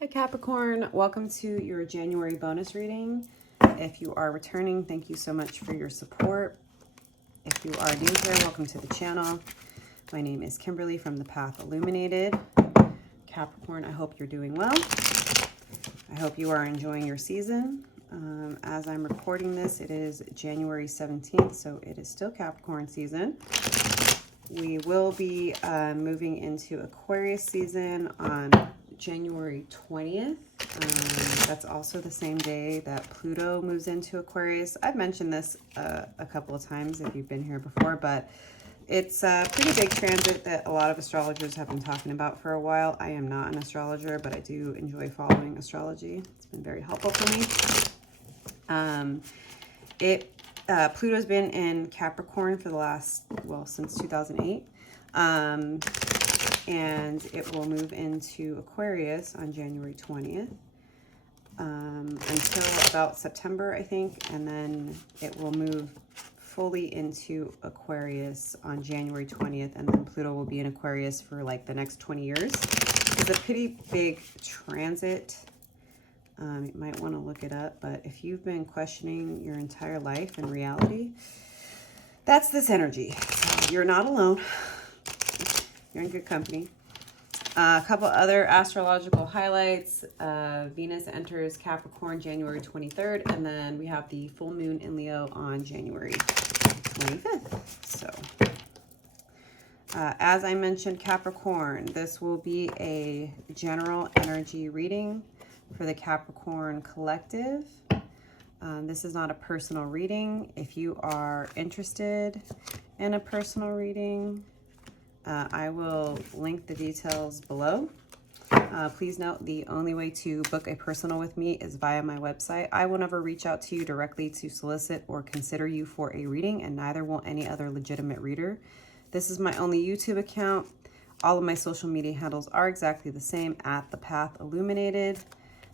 Hi Capricorn, welcome to your January bonus reading. If you are returning, thank you so much for your support. If you are new here, welcome to the channel. My name is Kimberly from the Path Illuminated. Capricorn, I hope you're doing well. I hope you are enjoying your season. As I'm recording this, it is January 17th, so it is still Capricorn season. We will be moving into Aquarius season on January 20th. That's also the same day that Pluto moves into Aquarius. I've mentioned this a couple of times if you've been here before, but it's a pretty big transit that a lot of astrologers have been talking about for a while. I am not an astrologer, but I do enjoy following astrology. It's been very helpful for me. Pluto's been in Capricorn for the last, since 2008. And it will move into Aquarius on January 20th until about September, I think, and then it will move fully into Aquarius on January 20th, and then Pluto will be in Aquarius for like the next 20 years. It's a pretty big transit. You might want to look it up, but if you've been questioning your entire life and reality, that's this energy. You're not alone. You're in good company. A couple other astrological highlights. Venus enters Capricorn January 23rd, and then we have the full moon in Leo on January 25th. So, as I mentioned, Capricorn, this will be a general energy reading for the Capricorn collective. This is not a personal reading. If you are interested in a personal reading, I will link the details below. Please note the only way to book a personal with me is via my website. I will never reach out to you directly to solicit or consider you for a reading, and neither will any other legitimate reader. This is my only YouTube account. All of my social media handles are exactly the same, at the Path Illuminated.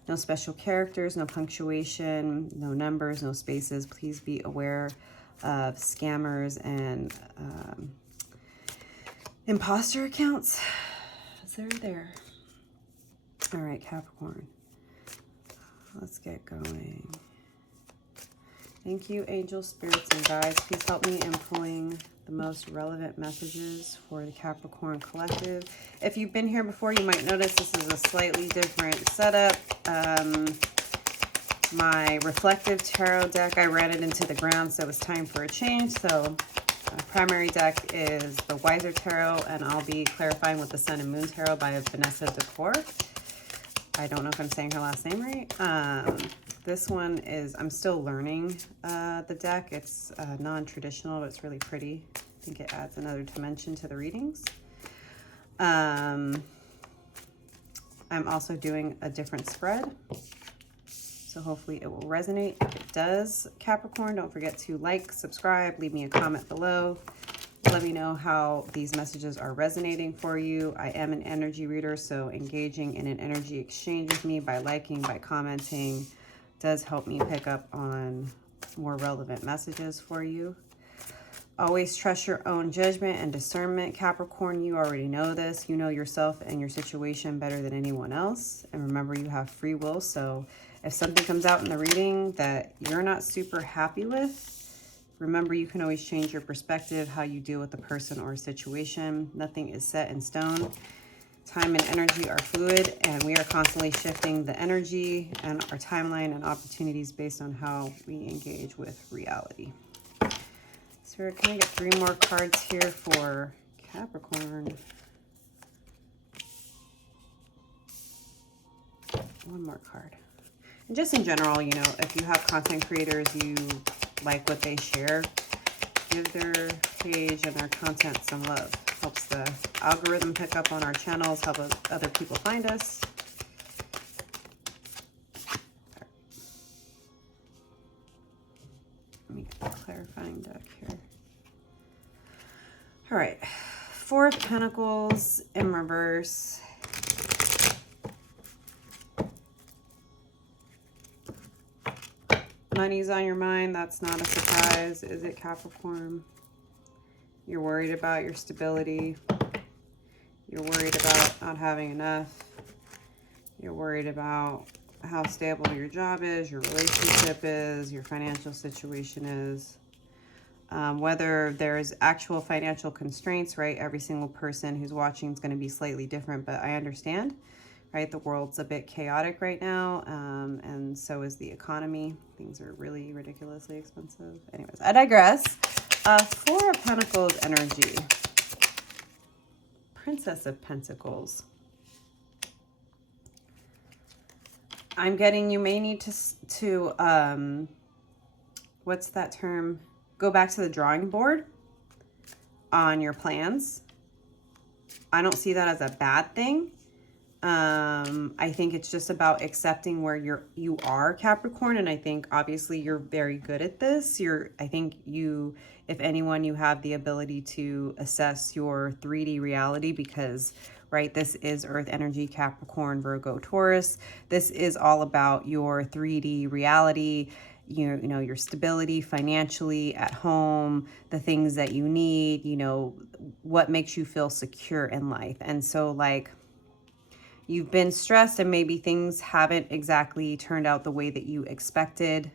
No special characters, no punctuation, no numbers, no spaces. Please be aware of scammers and imposter accounts. They're there. All right, Capricorn. Let's get going. Thank you, angels, spirits, and guides. Please help me in pulling the most relevant messages for the Capricorn collective. If you've been here before, you might notice this is a slightly different setup. My reflective tarot deck, I ran it into the ground, so it was time for a change. So my primary deck is the Wiser Tarot, and I'll be clarifying with the Sun and Moon Tarot by Vanessa Decor. I don't know if I'm saying her last name right. This one is, I'm still learning the deck. It's non-traditional, but it's really pretty. I think it adds another dimension to the readings. I'm also doing a different spread, so hopefully it will resonate. If it does, Capricorn, don't forget to like, subscribe, leave me a comment below. Let me know how these messages are resonating for you. I am an energy reader, so engaging in an energy exchange with me by liking, by commenting, does help me pick up on more relevant messages for you. Always trust your own judgment and discernment, Capricorn. You already know this. You know yourself and your situation better than anyone else. And remember, you have free will, so if something comes out in the reading that you're not super happy with, remember, you can always change your perspective, how you deal with a person or a situation. Nothing is set in stone. Time and energy are fluid, and we are constantly shifting the energy and our timeline and opportunities based on how we engage with reality. So we're going to get 3 more cards here for Capricorn. 1 more card. And just in general, you know, if you have content creators, you like what they share, give their page and their content some love. Helps the algorithm pick up on our channels, help other people find us. Let me get the clarifying deck here. All right, 4 of Pentacles in reverse. Money's on your mind. That's not a surprise, is it, Capricorn? You're worried about your stability. You're worried about not having enough. You're worried about how stable your job is, your relationship is, your financial situation is. Whether there's actual financial constraints, right? Every single person who's watching is going to be slightly different, but I understand, right? The world's a bit chaotic right now, and so is the economy. Things are really ridiculously expensive. Anyways, I digress. Four of Pentacles energy. Princess of Pentacles. I'm getting, you may need to what's that term? Go back to the drawing board on your plans. I don't see that as a bad thing. I think it's just about accepting where you are, Capricorn, and I think obviously you're very good at this. I think you, if anyone, you have the ability to assess your 3D reality because, right, this is Earth energy, Capricorn, Virgo, Taurus. This is all about your 3D reality. You know, your stability financially at home, the things that you need, you know, what makes you feel secure in life. And so like you've been stressed and maybe things haven't exactly turned out the way that you expected.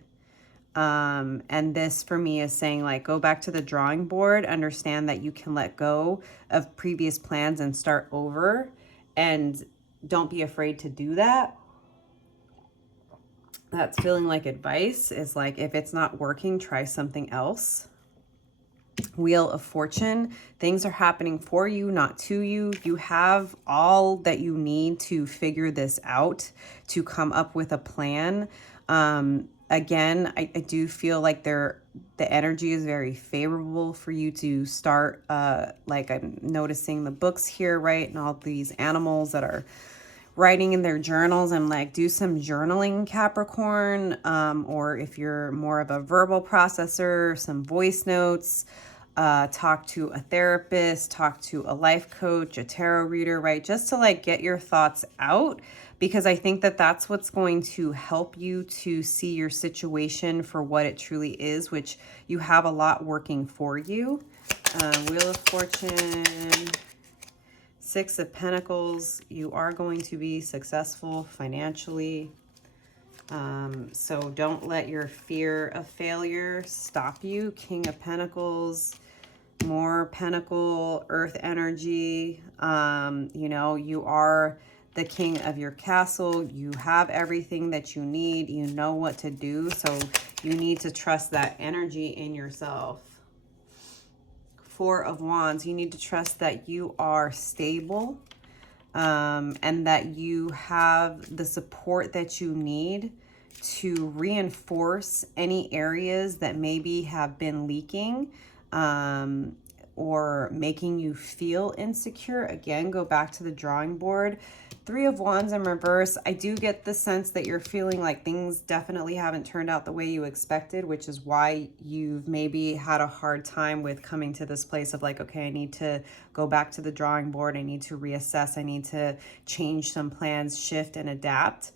And this for me is saying like, go back to the drawing board, understand that you can let go of previous plans and start over, and don't be afraid to do that. That's feeling like advice is like, if it's not working, try something else. Wheel of Fortune, things are happening for you, not to you. You have all that you need to figure this out, to come up with a plan. Again, I do feel like the energy is very favorable for you to start, like I'm noticing the books here, right? And all these animals that are writing in their journals, and like do some journaling, Capricorn, or if you're more of a verbal processor, some voice notes, talk to a therapist, talk to a life coach, a tarot reader, right? Just to like get your thoughts out, because I think that that's what's going to help you to see your situation for what it truly is, which you have a lot working for you. Wheel of Fortune, Six of Pentacles, you are going to be successful financially. So don't let your fear of failure stop you. King of Pentacles, more Pentacle, Earth energy. You know, you are the king of your castle. You have everything that you need. You know what to do. So you need to trust that energy in yourself. Four of Wands, you need to trust that you are stable, and that you have the support that you need to reinforce any areas that maybe have been leaking, or making you feel insecure. Again, go back to the drawing board. Three of Wands in reverse. I do get the sense that you're feeling like things definitely haven't turned out the way you expected, which is why you've maybe had a hard time with coming to this place of like, okay, I need to go back to the drawing board. I need to reassess. I need to change some plans, shift and adapt.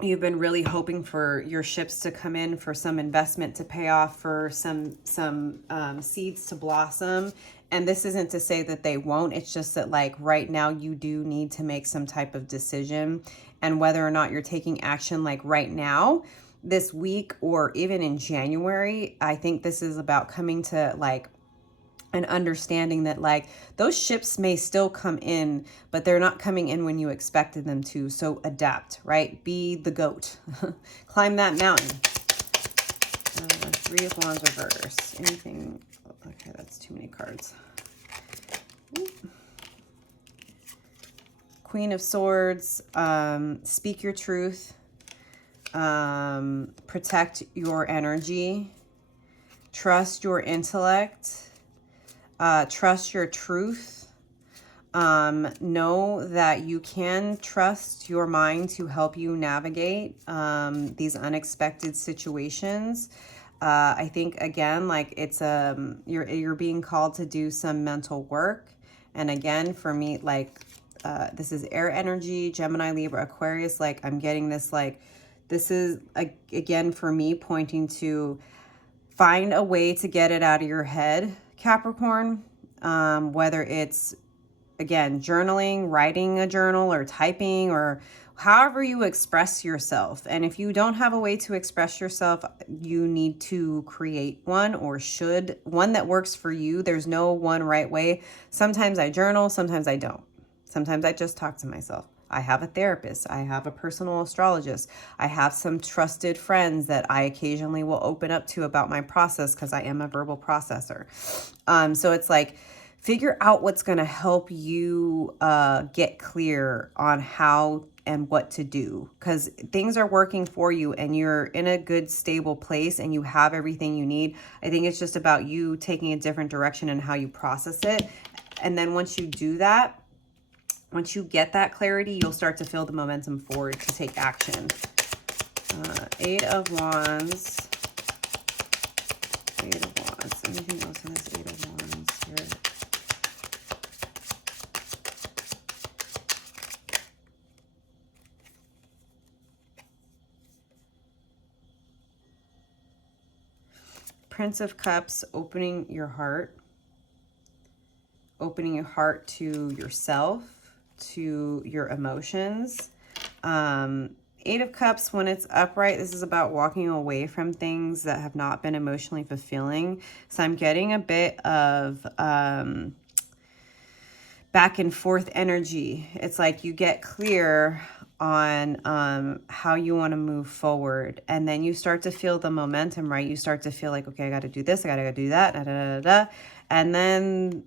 You've been really hoping for your ships to come in, for some investment to pay off, for some seeds to blossom. And this isn't to say that they won't. It's just that like right now you do need to make some type of decision. And whether or not you're taking action like right now, this week, or even in January, I think this is about coming to like and understanding that like those ships may still come in, but they're not coming in when you expected them to. So adapt, right? Be the goat. Climb that mountain. Three of Wands reverse. Anything? Okay, that's too many cards. Queen of Swords. Speak your truth. Protect your energy. Trust your intellect. Trust your truth. Know that you can trust your mind to help you navigate these unexpected situations. I think again, like it's you're being called to do some mental work. And again, for me, like this is air energy, Gemini, Libra, Aquarius. Like I'm getting this, like this is again for me pointing to find a way to get it out of your head, Capricorn, whether it's again, journaling, writing a journal, or typing, or however you express yourself. And if you don't have a way to express yourself, you need to create one, or should, one that works for you. There's no one right way. Sometimes I journal, sometimes I don't. Sometimes I just talk to myself. I have a therapist. I have a personal astrologist. I have some trusted friends that I occasionally will open up to about my process, because I am a verbal processor. So it's like, figure out what's going to help you get clear on how and what to do, because things are working for you and you're in a good, stable place and you have everything you need. I think it's just about you taking a different direction in how you process it. And then once you do that, once you get that clarity, you'll start to feel the momentum forward to take action. 8 of Wands. 8 of Wands. Anything else in this 8 of Wands here? Prince of Cups, opening your heart. Opening your heart to yourself, to your emotions. 8 of Cups, when it's upright, this is about walking away from things that have not been emotionally fulfilling. So I'm getting a bit of back and forth energy. It's like you get clear on how you want to move forward, and then you start to feel the momentum, right? You start to feel like, okay, I got to do this, I got to do that, da, da, da, da. And then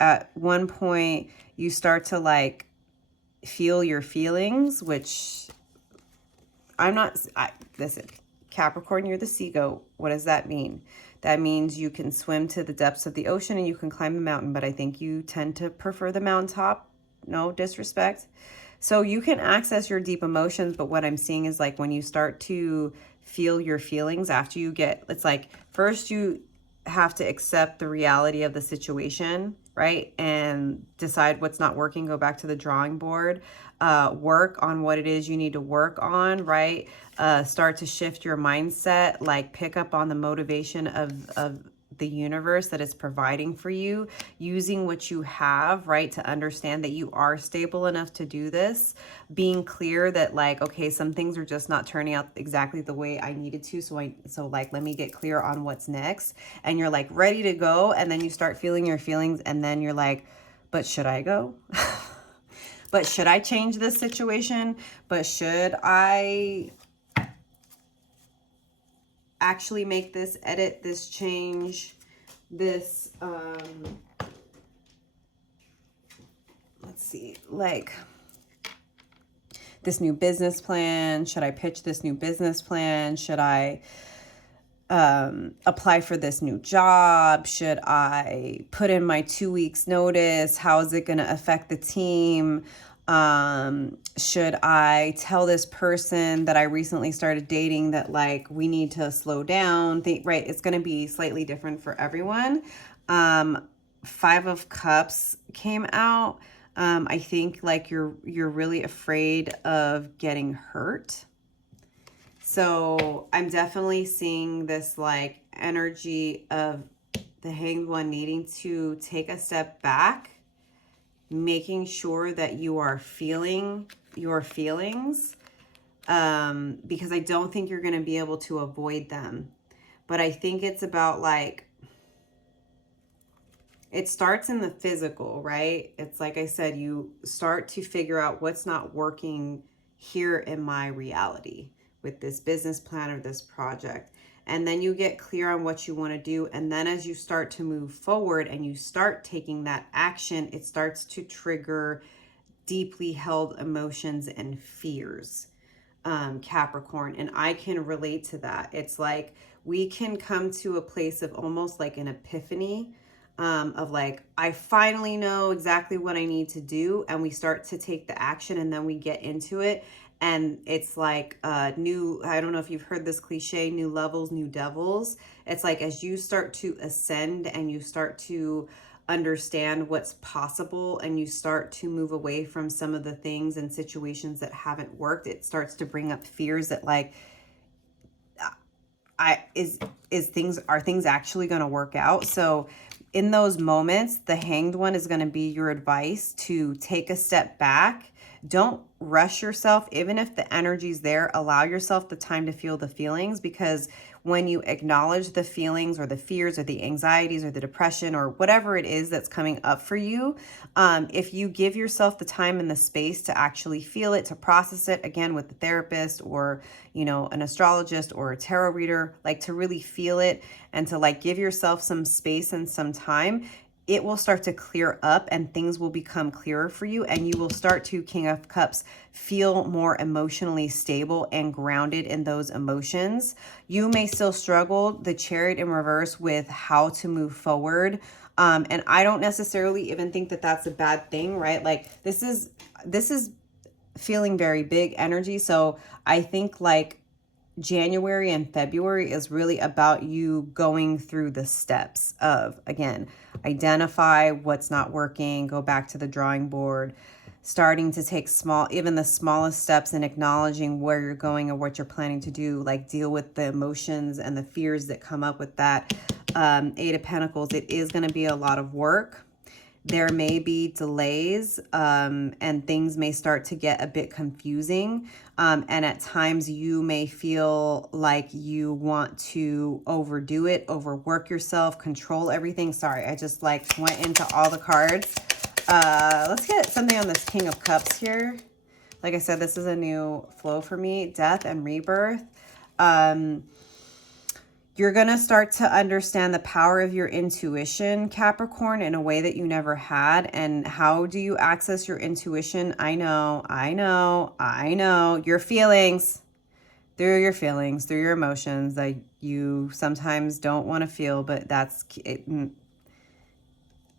at one point you start to like feel your feelings, which listen, Capricorn, you're the sea goat. What does that mean? That means you can swim to the depths of the ocean and you can climb the mountain, but I think you tend to prefer the mountaintop. No disrespect. So you can access your deep emotions, but what I'm seeing is like when you start to feel your feelings after you get, it's like first you have to accept the reality of the situation, right? And decide what's not working, go back to the drawing board, work on what it is you need to work on, right? Start to shift your mindset, like pick up on the motivation of the universe that is providing for you, using what you have, right, to understand that you are stable enough to do this, being clear that like, okay, some things are just not turning out exactly the way I needed to, so like let me get clear on what's next. And you're like ready to go, and then you start feeling your feelings, and then you're like, but should I go? But should I change this situation? But should I actually make this edit, this change, this, let's see, like this new business plan? Should I pitch this new business plan? Should I apply for this new job? Should I put in my 2 weeks notice? How is it going to affect the team? Should I tell this person that I recently started dating that like we need to slow down? Right, it's going to be slightly different for everyone. 5 of Cups came out. I think like you're really afraid of getting hurt. So I'm definitely seeing this like energy of the Hanged One needing to take a step back, making sure that you are feeling your feelings, because I don't think you're going to be able to avoid them. But I think it's about like, it starts in the physical, right? It's like I said, you start to figure out what's not working here in my reality with this business plan or this project. And then you get clear on what you want to do. And then as you start to move forward and you start taking that action, it starts to trigger deeply held emotions and fears, Capricorn. And I can relate to that. It's like we can come to a place of almost like an epiphany, of like, I finally know exactly what I need to do. And we start to take the action, and then we get into it. And it's like I don't know if you've heard this cliche, new levels, new devils. It's like as you start to ascend and you start to understand what's possible and you start to move away from some of the things and situations that haven't worked, it starts to bring up fears that like, are things actually going to work out? So in those moments, the Hanged One is going to be your advice to take a step back. Don't rush yourself. Even if the energy's there, allow yourself the time to feel the feelings, because when you acknowledge the feelings or the fears or the anxieties or the depression or whatever it is that's coming up for you, if you give yourself the time and the space to actually feel it, to process it, again, with a therapist or, you know, an astrologist or a tarot reader, like to really feel it and to like give yourself some space and some time, it will start to clear up and things will become clearer for you, and you will start to, King of Cups, feel more emotionally stable and grounded in those emotions. You may still struggle, the Chariot in reverse, with how to move forward. And I don't necessarily even think that that's a bad thing, right? Like this is feeling very big energy. So I think like January and February is really about you going through the steps of, again, identify what's not working, go back to the drawing board, starting to take even the smallest steps in acknowledging where you're going and what you're planning to do, like deal with the emotions and the fears that come up with that. Eight of Pentacles, it is going to be a lot of work. There may be delays and things may start to get a bit confusing. And at times you may feel like you want to overdo it, overwork yourself, control everything. Sorry, I just like went into all the cards. Let's get something on this King of Cups here. Like I said, this is a new flow for me. Death and rebirth. You're going to start to understand the power of your intuition, Capricorn, in a way that you never had. And how do you access your intuition? I know. Your feelings. Through your feelings, through your emotions that you sometimes don't want to feel, but that's it.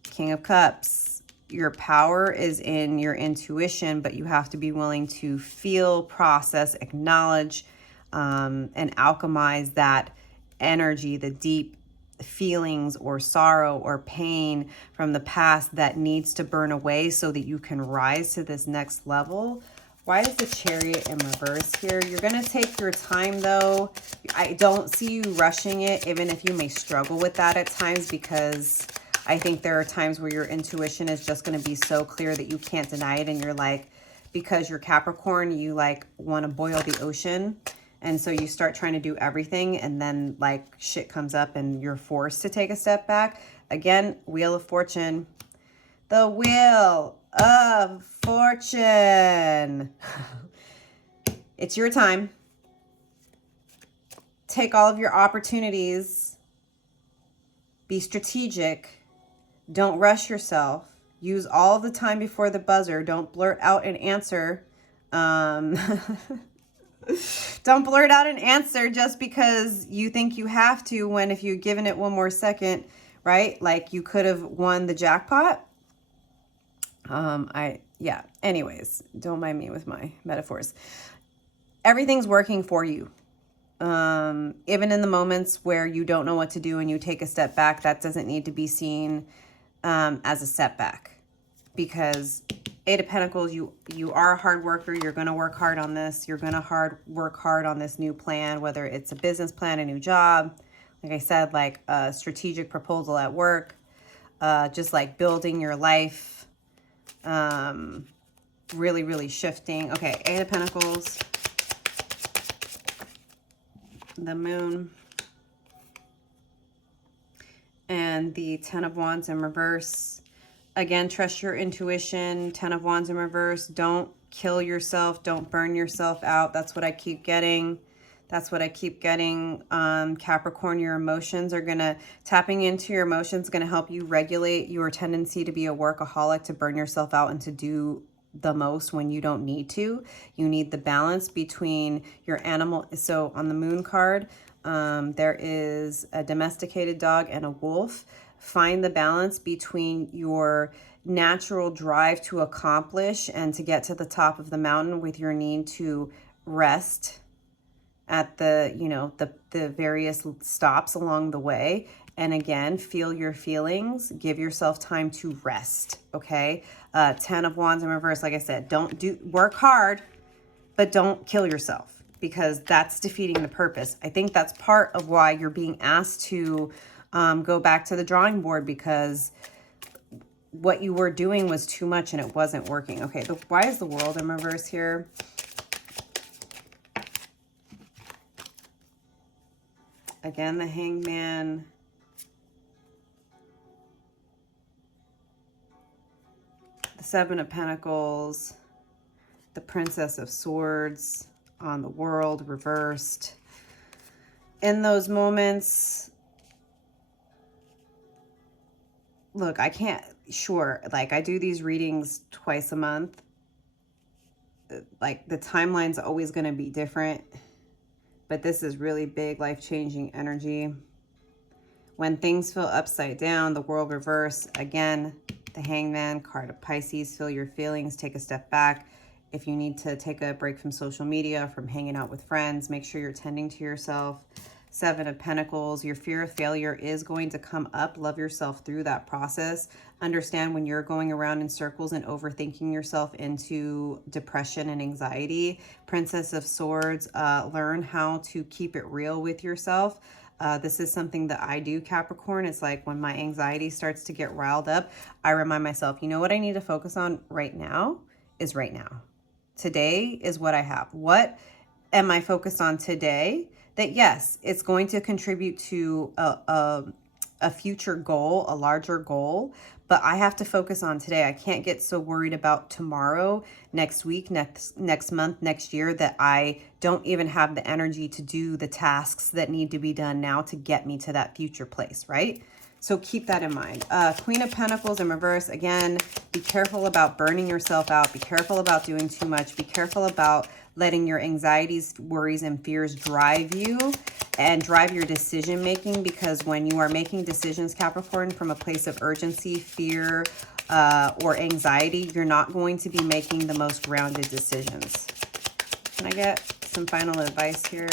King of Cups. Your power is in your intuition, but you have to be willing to feel, process, acknowledge, and alchemize that energy, the deep feelings or sorrow or pain from the past that needs to burn away so that you can rise to this next level. Why is the Chariot in reverse here? You're going to take your time though. I don't see you rushing it, even if you may struggle with that at times, because I think there are times where your intuition is just going to be so clear that you can't deny it. And you're like, because you're Capricorn, you like want to boil the ocean. And so you start trying to do everything and then like shit comes up and you're forced to take a step back. Again, Wheel of Fortune. The Wheel of Fortune. It's your time. Take all of your opportunities. Be strategic. Don't rush yourself. Use all the time before the buzzer. Don't blurt out an answer. Don't blurt out an answer just because you think you have to, when if you'd given it one more second, right? Like you could have won the jackpot. Yeah, anyways, don't mind me with my metaphors. Everything's working for you. Even in the moments where you don't know what to do and you take a step back, that doesn't need to be seen as a setback, because Eight of Pentacles, you are a hard worker. You're going to work hard on this. You're going to work hard on this new plan, whether it's a business plan, a new job, like I said, like a strategic proposal at work, just like building your life, really, really shifting. Okay, Eight of Pentacles, the Moon, and the Ten of Wands in reverse. Again, trust your intuition. Ten of Wands in reverse. Don't kill yourself. Don't burn yourself out. That's what I keep getting. Capricorn, your emotions are tapping into your emotions going to help you regulate your tendency to be a workaholic, to burn yourself out and to do the most when you don't need to. You need the balance between your animal. So on the Moon card, there is a domesticated dog and a wolf. Find the balance between your natural drive to accomplish and to get to the top of the mountain with your need to rest at the various stops along the way. And again, feel your feelings, give yourself time to rest. Okay. 10 of Wands in reverse. Like I said, work hard, but don't kill yourself, because that's defeating the purpose. I think that's part of why you're being asked to Go back to the drawing board because what you were doing was too much and it wasn't working. Okay, why is the world in reverse here? Again, the Hangman. The Seven of Pentacles. The Princess of Swords on the world reversed. In those moments, look, I can't, sure, like I do these readings twice a month. Like the timeline's always going to be different, but this is really big, life-changing energy. When things feel upside down, the world reverse, again, the Hangman, card of Pisces, feel your feelings, take a step back. If you need to take a break from social media, from hanging out with friends, make sure you're tending to yourself. Seven of Pentacles, your fear of failure is going to come up. Love yourself through that process. Understand when you're going around in circles and overthinking yourself into depression and anxiety. Princess of Swords, learn how to keep it real with yourself. This is something that I do, Capricorn. It's like when my anxiety starts to get riled up, I remind myself, you know what I need to focus on right now is right now. Today is what I have. What am I focused on today? That yes, it's going to contribute to a future goal, a larger goal, but I have to focus on today. I can't get so worried about tomorrow, next week, next month, next year, that I don't even have the energy to do the tasks that need to be done now to get me to that future place, right? So keep that in mind. Queen of Pentacles in reverse. Again, be careful about burning yourself out. Be careful about doing too much. Be careful about letting your anxieties, worries, and fears drive you and drive your decision making, because when you are making decisions, Capricorn, from a place of urgency, fear, or anxiety, you're not going to be making the most grounded decisions. Can I get some final advice here?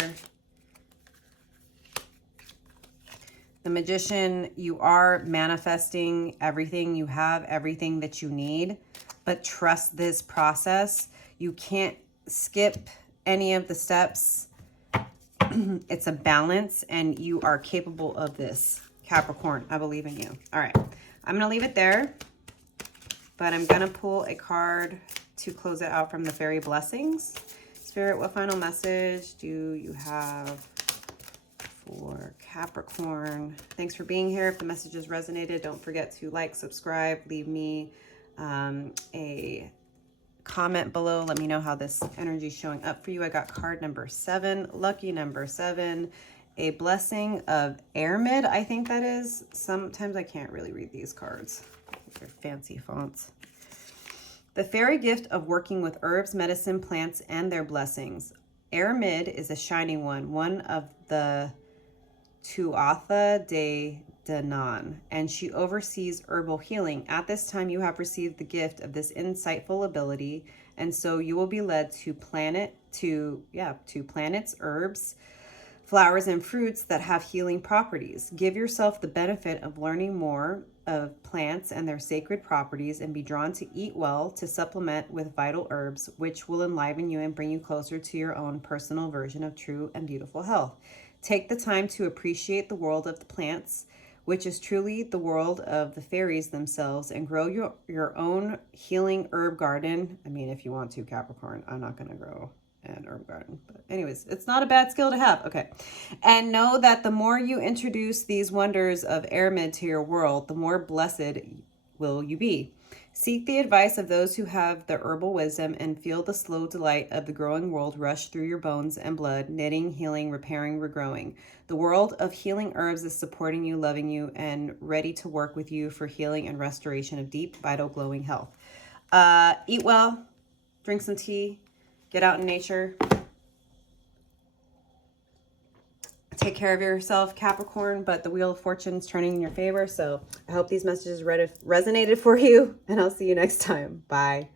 The Magician, you are manifesting everything. You have everything that you need, but trust this process. You can't skip any of the steps. It's a balance, and you are capable of this, Capricorn. I believe in you. All right, I'm going to leave it there, but I'm going to pull a card to close it out from the Fairy Blessings. Spirit, what final message do you have for Capricorn? Thanks for being here. If the messages resonated, don't forget to like, subscribe, leave me a comment below. Let me know how this energy is showing up for you. I got card number 7, lucky number 7, a blessing of Airmid, I think that is. Sometimes I can't really read these cards. They're fancy fonts. The fairy gift of working with herbs, medicine, plants, and their blessings. Airmid is a shining one of the Tuatha de Danann, and she oversees herbal healing. At this time, you have received the gift of this insightful ability, and so you will be led to planets, herbs, flowers, and fruits that have healing properties. Give yourself the benefit of learning more of plants and their sacred properties, and be drawn to eat well to supplement with vital herbs, which will enliven you and bring you closer to your own personal version of true and beautiful health. Take the time to appreciate the world of the plants, which is truly the world of the fairies themselves, and grow your own healing herb garden. I mean, if you want to, Capricorn. I'm not going to grow an herb garden, but anyways, it's not a bad skill to have. Okay. And know that the more you introduce these wonders of Airmid to your world, the more blessed will you be. Seek the advice of those who have the herbal wisdom, and feel the slow delight of the growing world rush through your bones and blood, knitting, healing, repairing, regrowing. The world of healing herbs is supporting you, loving you, and ready to work with you for healing and restoration of deep, vital, glowing health. Eat well, drink some tea, get out in nature. Take care of yourself, Capricorn, but the Wheel of Fortune's turning in your favor. So I hope these messages resonated for you, and I'll see you next time. Bye.